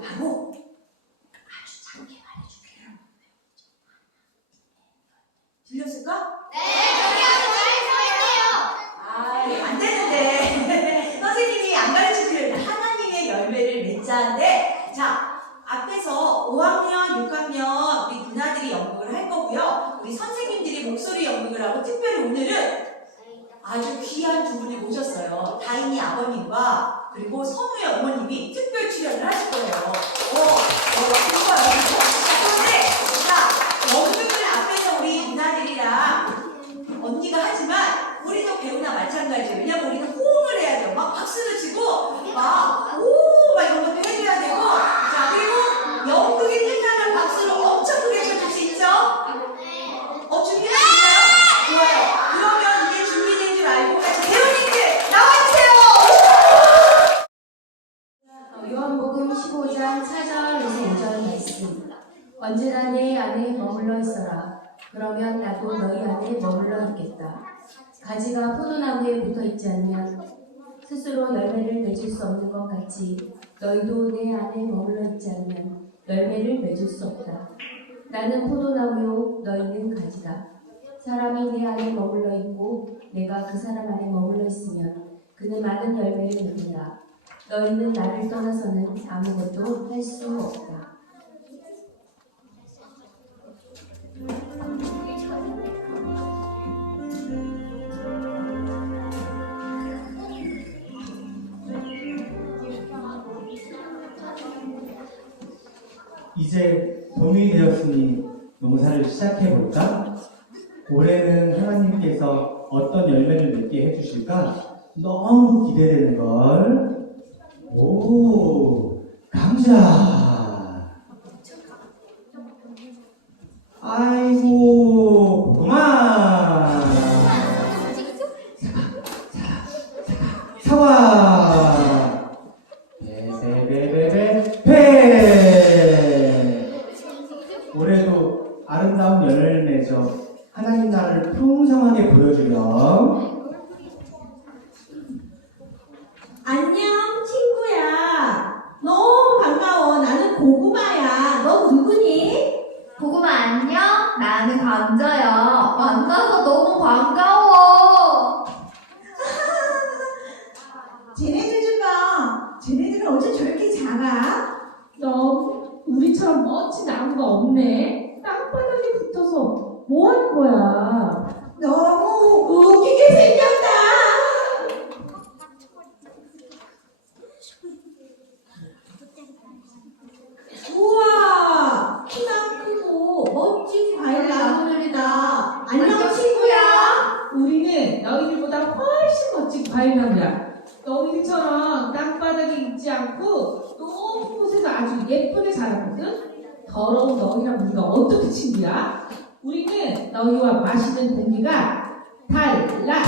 바로 아주 작게 말해줄게요. 들렸을까? 아, 안 되는데. 선생님이 안 가르쳐줄 하나님의 열매를 맺자인데, 자, 앞에서 5학년, 6학년 우리 누나들이 연극을 할 거고요. 우리 선생님들이 목소리 연극을 하고, 특별히 오늘은 아주 귀한 두 분을 모셨어요. 다인이 아버님과 그리고 선우의 어머님이 특별 출연을 하실 거예요. 어, 어, 좋아요. 자, 그런데, 자, 연극을 앞에서 우리 누나들이랑 언니가 하지만 우리도 배우나 마찬가지예요. 왜냐면 우리는 호응을 해야 돼요. 막 박수를 치고 막 오! 막 이런 것도 해줘야 되고 자 그리고 연극이 끝나면 박수를 엄청 크게 쳐줄 수 있죠? 어 준비되셨어요? 좋아요. 그러면 이제 준비된 줄 알고 같이 배우님들 나와주세요. 어, 요한복음 15장 4절에서 5절 말씀. 언제나 내 안에 머물러 있어라. 그러면 나도 너희 안에 머물러 있겠다. 가지가 포도나무에 붙어 있지 않으면 스스로 열매를 맺을 수 없는 것 같이 너희도 내 안에 머물러 있지 않으면 열매를 맺을 수 없다. 나는 포도나무요 너희는 가지다. 사람이 내 안에 머물러 있고 내가 그 사람 안에 머물러 있으면 그는 많은 열매를 맺는다. 너희는 나를 떠나서는 아무것도 할 수 없다. 이제 봄이 되었으니 농사를 시작해 볼까? 올해는 하나님께서 어떤 열매를 맺게 해주실까? 너무 기대되는 걸. 오, 감자. 아이고, 그만. 사과. 베베베베베 배. 올해도 아름다운 열매를 맺어 하나님 나라를 풍성하게 보여주렴. 안녕 친구야. 너무 반가워. 나는 고구마야. 너 누구니? 고구마 안녕? 나는 감자야. 만나서 너무 반가워. 쟤네들 좀 봐. 쟤네들은 어째 저렇게 작아? 너 우리처럼 멋진 나무가 없네. 땅바닥에 붙어서 뭐 하는 거야? 너무 웃기게 생겼다. 우와, 키가 크고 멋진 과일 나무들이다. 안녕 친구야. 우리는 너희들보다 과일나무야. 너희들처럼 땅바닥에 있지 않고 높은 곳에서 아주 예쁘게 자라거든. 더러운 너희랑 우리가 어떻게 친구야? 우리는 너희와 마시는 공기가 달라.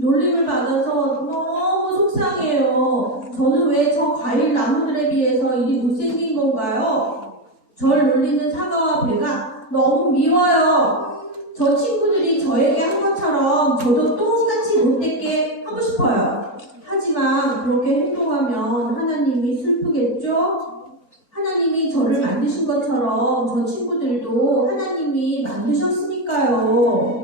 놀림을 받아서 너무 속상해요. 저는 왜 저 과일 나무들에 비해서 일이 못생긴 건가요? 절 놀리는 사과와 배가 너무 미워요. 저 친구들이 저에게 한 것처럼 저도 똑같이 못되게 하고 싶어요. 하지만 그렇게 행동하면 하나님이 슬프겠죠? 하나님이 저를 만드신 것처럼 저 친구들도 하나님이 만드셨으니까요.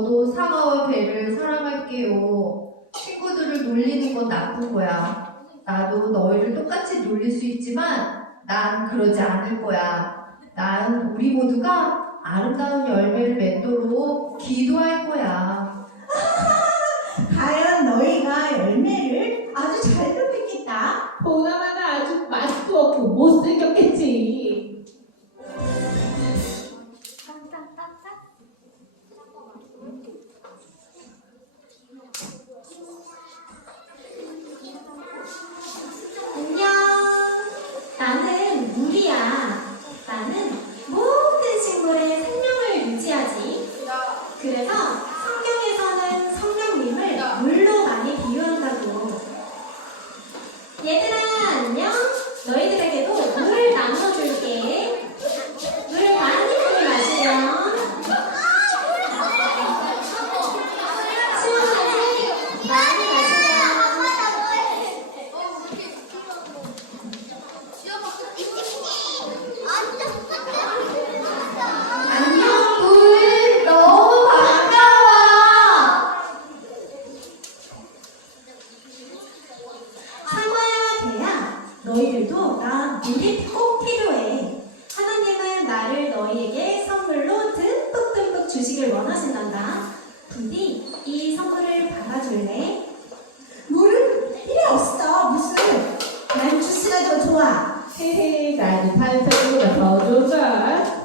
저도 사과와 배를 사랑할게요. 친구들을 놀리는 건 나쁜 거야. 나도 너희를 똑같이 놀릴 수 있지만 난 그러지 않을 거야. 난 우리 모두가 아름다운 열매를 맺도록 기도할 거야. 너희들도 나 미리 꼭 필요해. 하나님은 나를 너희에게 선물로 듬뿍듬뿍 주시길 원하신단다. 부디 이 선물을 받아줄래? 물 필요 없어. 무슨? 난 주스가 더 좋아. 더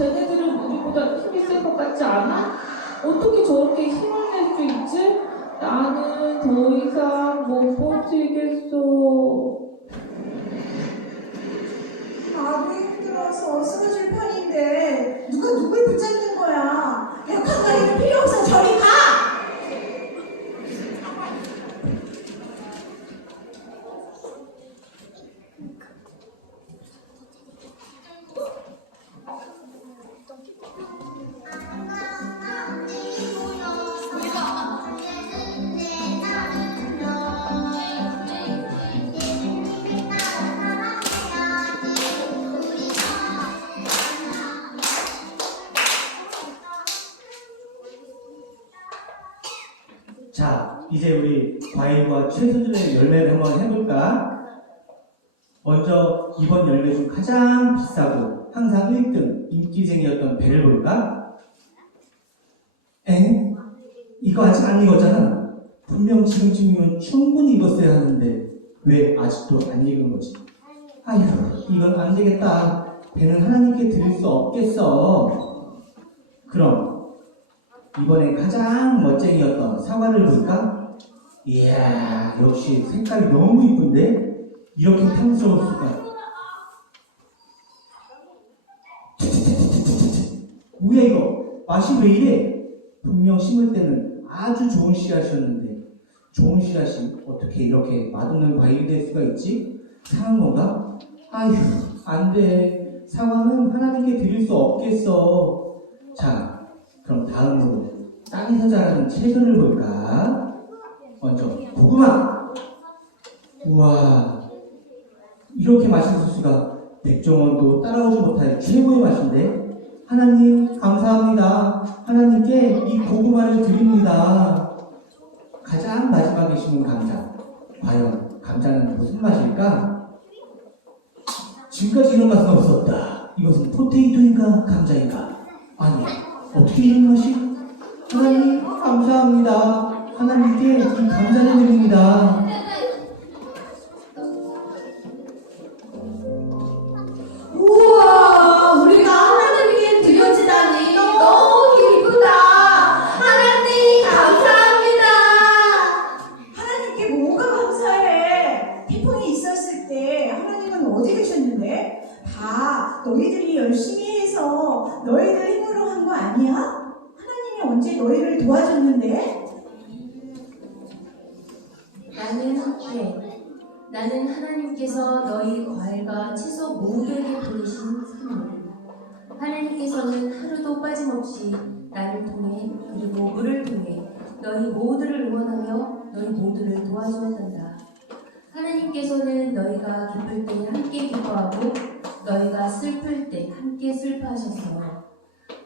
쟤네들은 우리보다 힘이 센 것 같지 않아? 어떻게 저렇게 힘을 낼 수 있지? 나는 더 이상 못 버티겠어. 나도 힘들어서 쓰러질 판인데 누가 누굴 붙잡는 거야? 약한 가리는 필요 없어. 저리 가. 먼저 이번 열매 중 가장 비싸고 항상 1등 인기쟁이였던 배를 볼까? 엥? 이거 아직 안 익었잖아. 분명 지금쯤이면 충분히 익었어야 하는데 왜 아직도 안 익은 거지? 아휴, 이건 안 되겠다. 배는 하나님께 드릴 수 없겠어. 그럼 이번에 가장 멋쟁이였던 사과를 볼까? 이야, 역시 색깔이 너무 이쁜데? 이렇게 탐스러울 수가. 뭐야 이거? 맛이 왜 이래? 분명 심을 때는 아주 좋은 씨앗이었는데 좋은 씨앗이 어떻게 이렇게 맛없는 과일이 될 수가 있지? 상한 건가? 아휴, 안 돼. 사과는 하나님께 드릴 수 없겠어. 자, 그럼 다음으로 땅에서 자라는 채소를 볼까? 먼저 고구마. 우와, 이렇게 맛있을 수가 백종원도 따라오지 못할 최고의 맛인데 하나님 감사합니다. 하나님께 이 고구마를 드립니다. 가장 마지막에 심은 감자. 과연 감자는 무슨 맛일까? 지금까지 이런 맛은 없었다. 이것은 포테이토인가 감자인가? 아니, 어떻게 이런 맛이? 하나님 감사합니다. 하나님께 이 감사를 드립니다. 너희들이 열심히 해서 너희들 힘으로 한 거 아니야? 하나님이 언제 너희를 도와줬는데? 나는 네, 나는 하나님께서 너희 과일과 채소 모두에게 보내신 선물. 하나님께서는 하루도 빠짐없이 나를 통해 그리고 물을 통해 너희 모두를 응원하며 너희 모두를 도와주었단다. 하나님께서는 너희가 기쁠 때 함께 기뻐하고 너희가 슬플 때 함께 슬퍼하셔서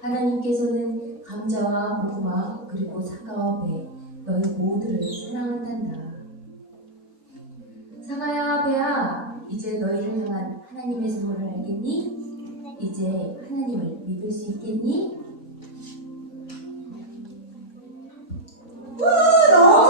하나님께서는 감자와 고구마 그리고 사과와 배 너희 모두를 사랑한단다. 사과야 배야 이제 너희를 향한 하나님의 선물을 알겠니? 이제 하나님을 믿을 수 있겠니? 우 너무